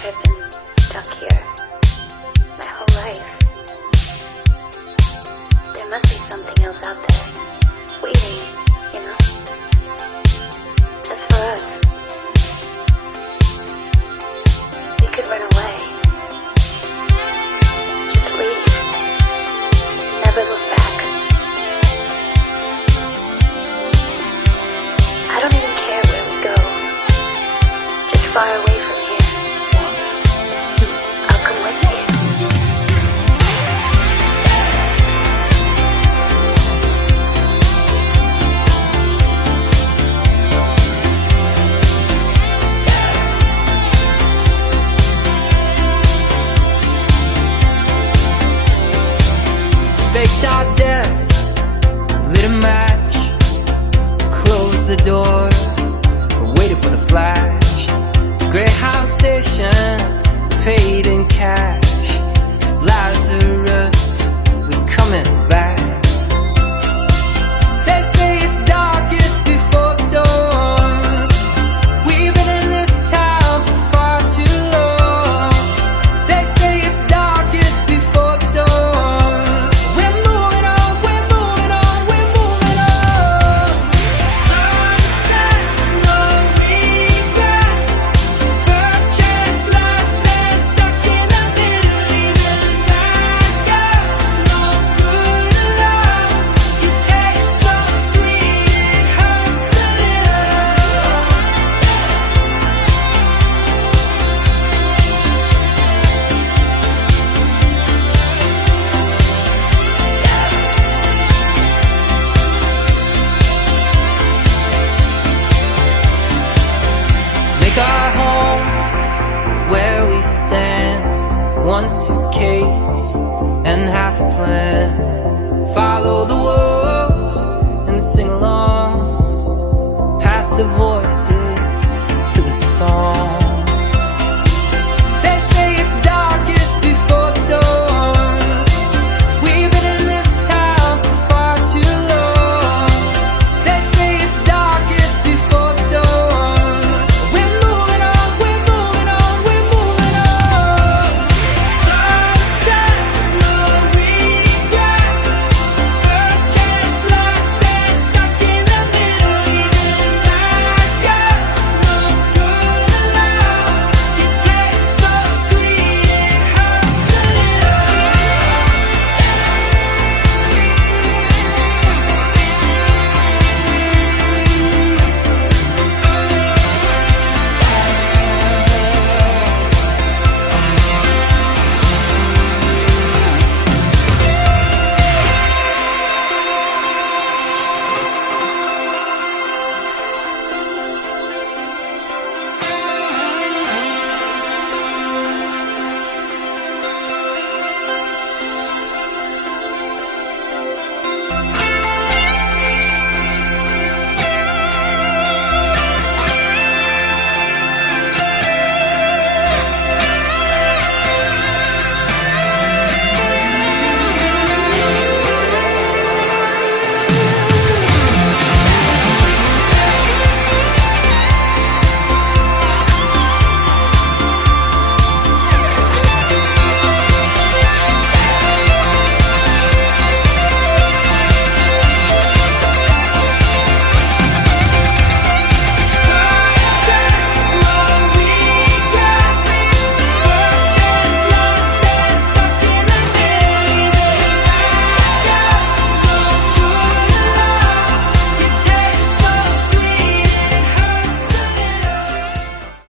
I've been stuck here my whole life. There must be something else out there, waiting, you know, just for us. We could run away, just leave, never look back. I don't even care where we go, just far away from here. I'll come with you. Faked our deaths, lit a match, closed the door, waited for the flash. Greyhound station, paid in cash. It's Lazarus, we coming back. They say it's darkest before the dawn. We've been in this town for far too long. They say it's darkest before the dawn. We're moving on, we're moving on, we're moving on. Sunset, no regrets. First chance, last man, stuck in the middle. Even bad girls, no good love. You taste so sweet, it hurts a little. Make our home where we stand. One suitcase and half a plan. Follow the wolves and sing along. Past the voice